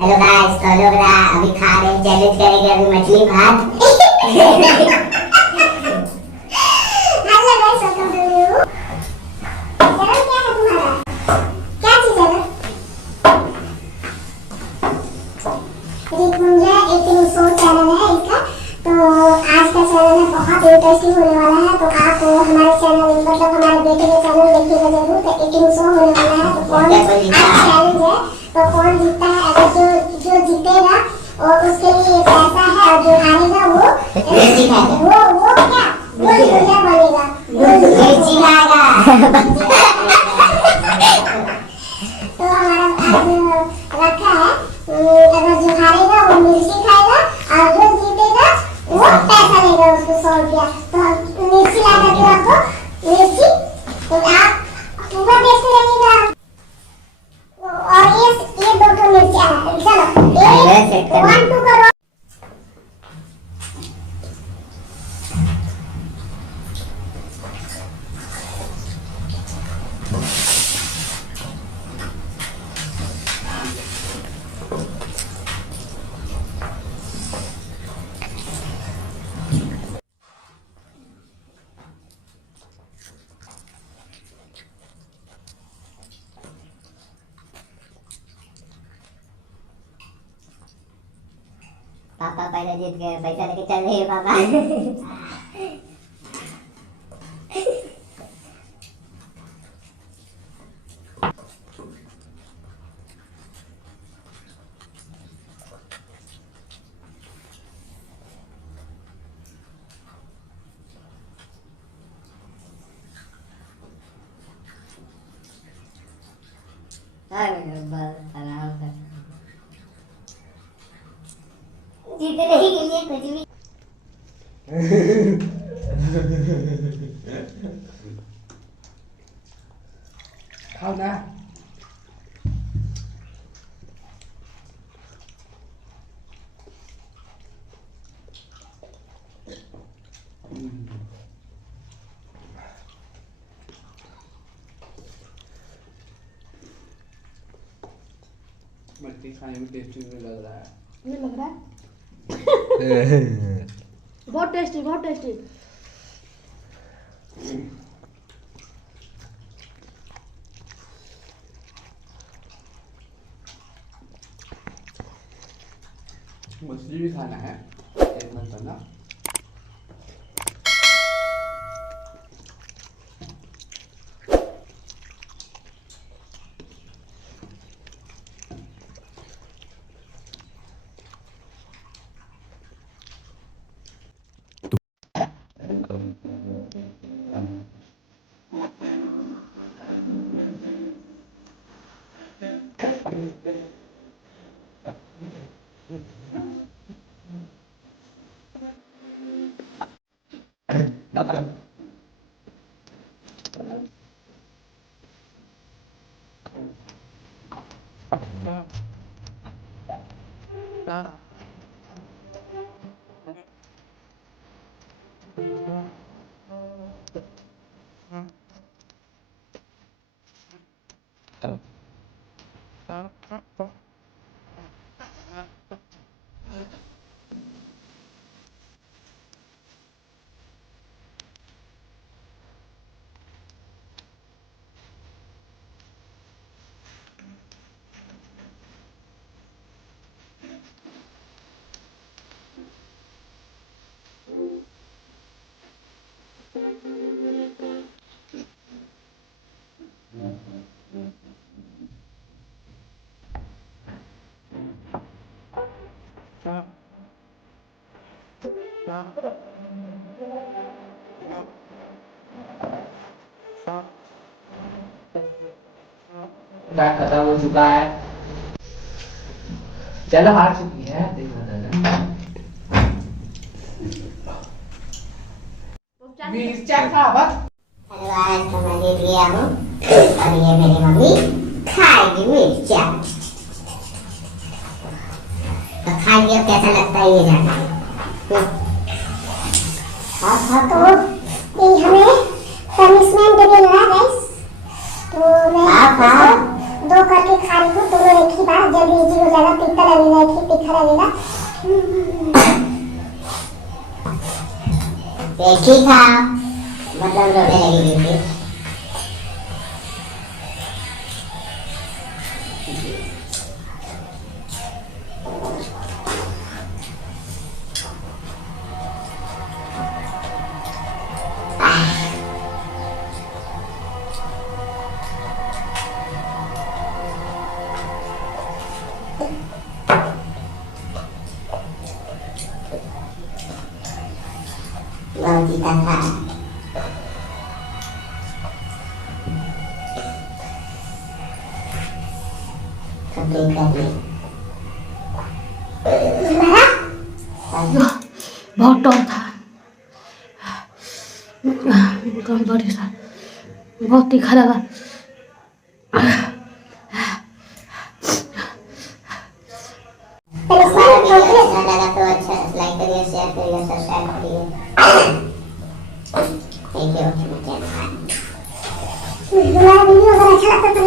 Hello guys, तो लोग ना अभी खा रहे हैं, चैलेंज करेंगे अभी मछली भात। Hello guys, welcome to you. Channel क्या है तुम्हारा? क्या चीज है? रिकुंजा 1800 चैनल है इसका। तो आज का चैनल है बहुत इंटरेस्टिंग होने वाला है। तो आप हमारे चैनल मतलब हमारे बेटे के चैनल देखिएगा जरूर। तो 1800 होने वाला है। तो कौन चैलेंज है, तो कौन जीतता है? अगर जो जीतेगा और उसके लिए पैसा है, और जो हारेगा वो क्या बनेगा? मिर्ची खाएगा। तो हमारा आज रखा है, अगर जो हारेगा वो मिर्ची खाएगा और जो जीतेगा वो पैसा लेगा, उसको 100 रुपया। तो मिर्ची ला करके रखो, मिर्ची। तो आप ऊपर टेस्ट लगेगा। और ये दो ठो मिर्चियाँ हैं। चलो 1 2 करो। पापा पहले जीत गए, पैसा लेके चल रहे हैं पापा। जीतने के लिए कुछ भी खाओ ना। मछली खाने में टेस्टी भी लग रहा है। ये लग रहा है बहुत टेस्टी, बहुत टेस्टी। मछली भी खाना है, एक मत करना। का खत्म हो चुका है। चलो हार चुकी है, देखो मिर्चा खा बस। हेलो आज तो मैं जीत गया हूँ और ये मेरी मम्मी खाएगी मिर्चा। तो खाएंगे, अब कैसा लगता है ये जाना। तो ये हमें पनिशमेंट मिल रहा है गाइस। तो मैं दो करके खा रही हूँ, दोनों एक ही बार, जल्दी इजी हो जाएगा, तीखा लगेगा, एक ही तीखा लगेगा। एक ही खा, मतलब रोने लगेगी फिर। बहुत ही था कंप्लीट कर ली। बहुत टॉप था, बहुत बड़ी था, बहुत तीखा लगा। हमारा वीडियो अच्छा लगा तो अच्छा लाइक करिए, शेयर करिए, सब्सक्राइब करिए। Thank you. हमारा वीडियो अगर अच्छा लगता है तो